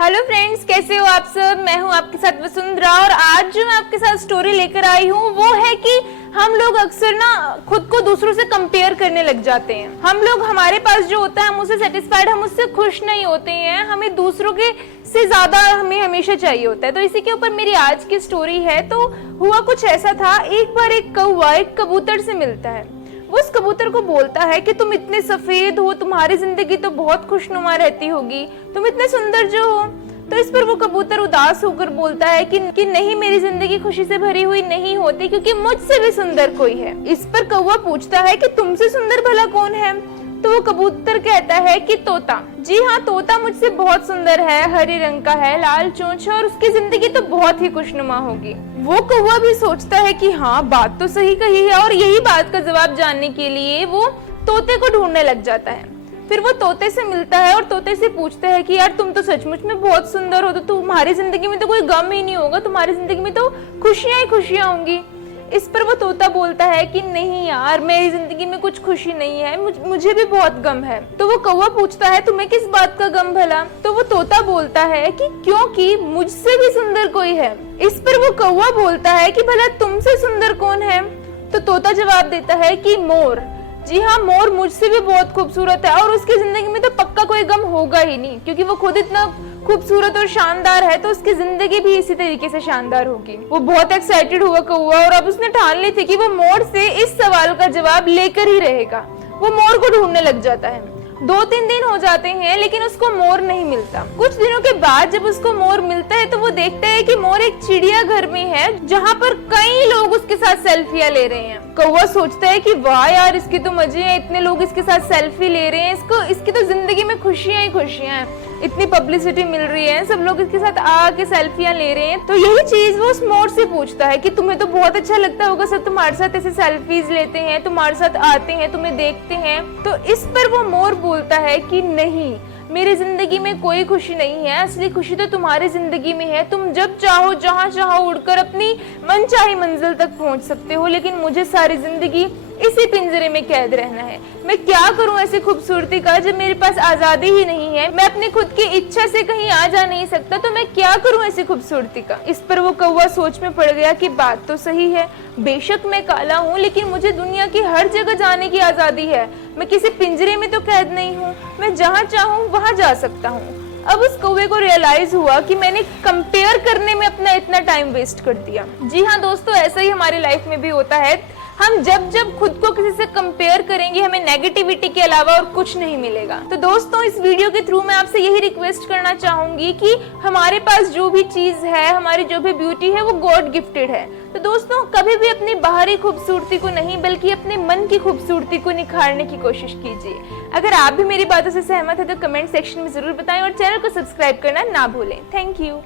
Hello friends, कैसे हो आप सब। मैं हूं आपके साथ वसुंधरा और आज जो मैं आपके साथ स्टोरी लेकर आई हूं वो है कि हम लोग अक्सर ना खुद को दूसरों से कंपेयर करने लग जाते हैं। हम लोग, हमारे पास जो होता है हम उससे सेटिस्फाइड, हम उससे खुश नहीं होते हैं। हमें दूसरों के से ज्यादा हमें हमेशा चाहिए होता है। तो इसी के ऊपर मेरी आज की स्टोरी है। तो हुआ कुछ ऐसा था, एक बार एक कौवा एक कबूतर से मिलता है। वो उस कबूतर को बोलता है कि तुम इतने सफेद हो, तुम्हारी जिंदगी तो बहुत खुशनुमा रहती होगी, तुम इतने सुंदर जो हो। तो इस पर वो कबूतर उदास होकर बोलता है कि नहीं, मेरी जिंदगी खुशी से भरी हुई नहीं होती, क्योंकि मुझसे भी सुंदर कोई है। इस पर कौवा पूछता है कि तुमसे सुंदर भला कौन है। तो वो कबूतर कहता है कि तोता। जी हाँ, तोता मुझसे बहुत सुंदर है, हरे रंग का है, लाल चोंच है और उसकी जिंदगी तो बहुत ही खुशनुमा होगी। वो कौवा भी सोचता है कि हाँ, बात तो सही कही है, और यही बात का जवाब जानने के लिए वो तोते को ढूंढने लग जाता है। फिर वो तोते से मिलता है और तोते से पूछता है कि यार, तुम तो सचमुच में बहुत सुंदर हो, तो तुम्हारी जिंदगी में तो कोई गम ही नहीं होगा, तुम्हारी जिंदगी में तो खुशियां ही खुशियां होंगी। इस पर वो तोता बोलता है कि नहीं यार, मेरी जिंदगी में कुछ खुशी नहीं है, मुझे भी बहुत गम है। तो वो कौवा पूछता है तुम्हें किस बात का गम भला। तो वो तोता बोलता है कि क्योंकि मुझसे भी सुंदर कोई है। इस पर वो कौवा बोलता है कि भला तुमसे सुंदर कौन है। तो तोता जवाब देता है कि मोर। जी हाँ, मोर मुझसे भी बहुत खूबसूरत है और उसकी जिंदगी में तो पक्का कोई गम होगा ही नहीं, क्योंकि वो खुद इतना खूबसूरत और शानदार है, तो उसकी जिंदगी भी इसी तरीके से शानदार होगी। वो बहुत एक्साइटेड हुआ कौवा, और अब उसने ठान ली थी कि वो मोर से इस सवाल का जवाब लेकर ही रहेगा। वो मोर को ढूंढने लग जाता है। 2-3 दिन हो जाते हैं लेकिन उसको मोर नहीं मिलता। कुछ दिनों के बाद जब उसको मोर मिलता है तो वो देखता है कि मोर एक चिड़ियाघर में है, जहाँ पर कई लोग उसके साथ सेल्फियां ले रहे हैं। कौवा सोचता है कि वाह यार, इसके तो मजे हैं, इतने लोग इसके साथ सेल्फी ले रहे हैं, इसकी तो जिंदगी में खुशियां ही खुशियां हैं, इतनी पब्लिसिटी मिल रही है, सब लोग इसके साथ आके सेल्फियां ले रहे हैं। तो यही चीज वो उस मोर से पूछता है कि तुम्हें तो बहुत अच्छा लगता होगा, सब तुम्हारे साथ ऐसे सेल्फीज लेते हैं, तुम्हारे साथ आते हैं, तुम्हें देखते हैं। तो इस पर वो मोर बोलता है कि नहीं, मेरी जिंदगी में कोई खुशी नहीं है, असली खुशी तो तुम्हारी जिंदगी में है। तुम जब चाहो जहाँ चाहो उड़कर अपनी मनचाही मंजिल तक पहुंच सकते हो, लेकिन मुझे सारी जिंदगी इसी पिंजरे में कैद रहना है। मैं क्या करूं ऐसी खूबसूरती का जब मेरे पास आजादी ही नहीं है। मैं अपनी खुद की इच्छा से कहीं आ जा नहीं सकता, तो मैं क्या करूं ऐसी खूबसूरती का। इस पर वो कौवा सोच में पड़ गया कि बात तो सही है, बेशक मैं काला हूँ लेकिन मुझे दुनिया की हर जगह जाने की आजादी है। मैं किसी पिंजरे में तो कैद नहीं हूँ, मैं जहाँ चाहूँ वहाँ जा सकता हूँ। अब उस कौवे को रियलाइज हुआ कि मैंने कंपेयर करने में अपना इतना टाइम वेस्ट कर दिया। जी हाँ दोस्तों, ऐसा ही हमारी लाइफ में भी होता है। हम जब खुद को किसी से कंपेयर करेंगे, हमें नेगेटिविटी के अलावा और कुछ नहीं मिलेगा। तो दोस्तों, इस वीडियो के थ्रू मैं आपसे यही रिक्वेस्ट करना चाहूंगी कि हमारे पास जो भी चीज है, हमारी जो भी ब्यूटी है, वो गॉड गिफ्टेड है। तो दोस्तों, कभी भी अपनी बाहरी खूबसूरती को नहीं बल्कि अपने मन की खूबसूरती को निखारने की कोशिश कीजिए। अगर आप भी मेरी बातों से सहमत है तो कमेंट सेक्शन में जरूर बताएं और चैनल को सब्सक्राइब करना ना भूलें। Thank you.